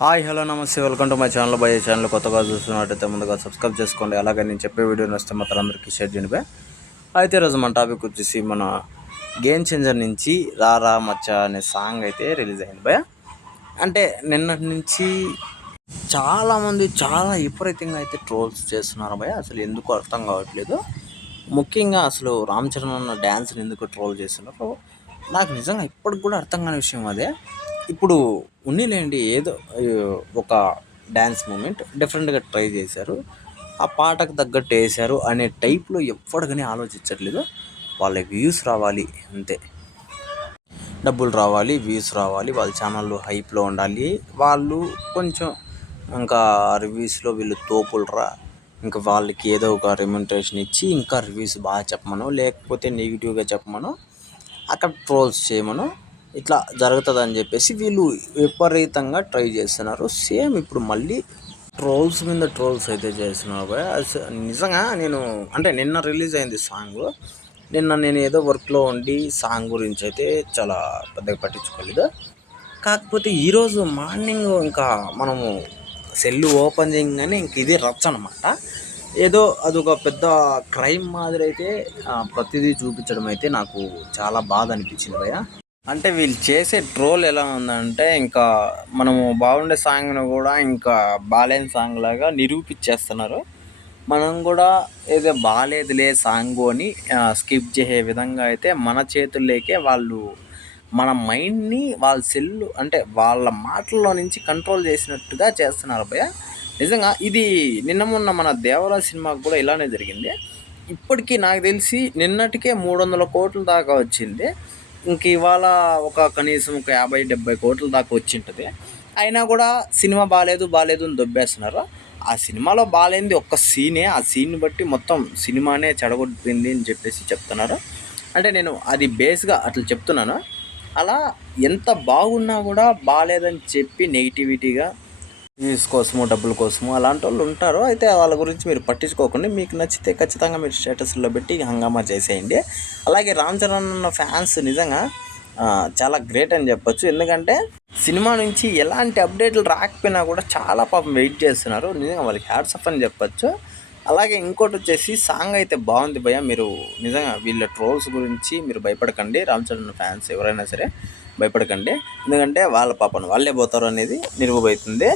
Hi hello నమస్తే, welcome to my channel. By channel కొత్తగా చూస్తున్నట్టయితే ముందుగా సబ్స్క్రైబ్ చేసుకోండి. అలాగే నేను చెప్పే వీడియోని వస్తే మాత్రం అందరికీ షేర్ చేయండి. అయితే ఈరోజు మన టాపిక్ వచ్చేసి మన గేమ్ చేంజర్ నుంచి రారా మచ్చా అనే సాంగ్ అయితే రిలీజ్ అయింది భయ. అంటే నిన్నటి నుంచి చాలామంది చాలా విపరీతంగా అయితే ట్రోల్స్ చేస్తున్నారు భయ. అసలు ఎందుకు అర్థం కావట్లేదు. ముఖ్యంగా అసలు రామ్ చరణ్ అన్న డ్యాన్స్ని ఎందుకు ట్రోల్ చేస్తున్నారు నాకు నిజంగా ఇప్పటికి కూడా అర్థం కాని విషయం అదే. ఇప్పుడు ఉన్నిలేండి ఏదో ఒక డ్యాన్స్ మూమెంట్ డిఫరెంట్గా ట్రై చేశారు, ఆ పాటకు తగ్గట్టు వేశారు అనే టైప్లో ఎవ్వడు కానీ ఆలోచించట్లేదు. వాళ్ళ వ్యూస్ రావాలి అంతే, డబ్బులు రావాలి, వ్యూస్ రావాలి, వాళ్ళ ఛానల్లో హైప్లో ఉండాలి. వాళ్ళు కొంచెం ఇంకా రివ్యూస్లో వీళ్ళు తోపులు రా, ఇంకా వాళ్ళకి ఏదో ఒక రెమ్యునరేషన్ ఇచ్చి ఇంకా రివ్యూస్ బాగా చెప్పమను, లేకపోతే నెగిటివ్గా చెప్పమను, అక్కడ ట్రోల్స్ చేయమను, ఇట్లా జరుగుతుందని చెప్పేసి వీళ్ళు విపరీతంగా ట్రై చేస్తున్నారు. సేమ్ ఇప్పుడు మళ్ళీ ట్రోల్స్ మీద ట్రోల్స్ అయితే చేస్తున్నారు. నిజంగా నేను అంటే నిన్న రిలీజ్ అయింది సాంగ్. నిన్న నేను ఏదో వర్క్లో ఉండి సాంగ్ గురించి అయితే చాలా పెద్దగా పట్టించుకోలేదు. కాకపోతే ఈరోజు మార్నింగ్ ఇంకా మనము సెల్ ఓపెన్ చేయగానే ఇంక ఇది రచ్చ అనమాట. ఏదో అదొక పెద్ద క్రైమ్ మాదిరి అయితే ప్రతిదీ చూపించడం అయితే నాకు చాలా బాధ అనిపించింది భయ్య. అంటే వీళ్ళు చేసే ట్రోల్ ఎలా ఉందంటే ఇంకా మనము బాగుండే సాంగ్ను కూడా ఇంకా బాలేని సాంగ్ లాగా నిరూపించేస్తున్నారు. మనం కూడా ఏదో బాలేదులే సాంగ్ అని స్కిప్ చేసే విధంగా అయితే మన చేతుల్లోకే వాళ్ళు మన మైండ్ని వాళ్ళ సెల్లు అంటే వాళ్ళ మాటల్లో నుంచి కంట్రోల్ చేసినట్టుగా చేస్తున్నారు భయ్య. నిజంగా ఇది నిన్న మొన్న మన దేవరా సినిమాకు కూడా ఇలానే జరిగింది. ఇప్పటికీ నాకు తెలిసి నిన్నటికే 300 కోట్ల దాకా వచ్చింది. ఇంక ఇవాళ ఒక కనీసం ఒక 50-70 కోట్ల దాకా వచ్చింటుంది. అయినా కూడా సినిమా బాగాలేదు అని దొబ్బేస్తున్నారు. ఆ సినిమాలో బాగాలేంది ఒక్క సీనే, ఆ సీన్ని బట్టి మొత్తం సినిమానే చెడగొట్టింది అని చెప్పేసి చెప్తున్నారు. అంటే నేను అది బేస్గా అట్లా చెప్తున్నాను. అలా ఎంత బాగున్నా కూడా బాగాలేదని చెప్పి నెగిటివిటీగా వ్యూస్ కోసము, డబ్బుల కోసము అలాంటి వాళ్ళు ఉంటారు. అయితే వాళ్ళ గురించి మీరు పట్టించుకోకండి. మీకు నచ్చితే ఖచ్చితంగా మీరు స్టేటస్లో పెట్టి హంగామా చేసేయండి. అలాగే రామ్ చరణ్ అన్న ఫ్యాన్స్ నిజంగా చాలా గ్రేట్ అని చెప్పొచ్చు. ఎందుకంటే సినిమా నుంచి ఎలాంటి అప్డేట్లు రాకపోయినా కూడా చాలా పాపం వెయిట్ చేస్తున్నారు. నిజంగా వాళ్ళకి హ్యాట్స్ ఆఫ్ అని చెప్పొచ్చు. అలాగే ఇంకోటి వచ్చేసి సాంగ్ అయితే బాగుంది భయ్య. మీరు నిజంగా వీళ్ళ ట్రోల్స్ గురించి మీరు భయపడకండి. రామ్ చరణ్ ఫ్యాన్స్ ఎవరైనా సరే భయపడకండి. ఎందుకంటే వాళ్ళ పాపను వాళ్ళే పోతారు అనేది నిరూపవుతుంది.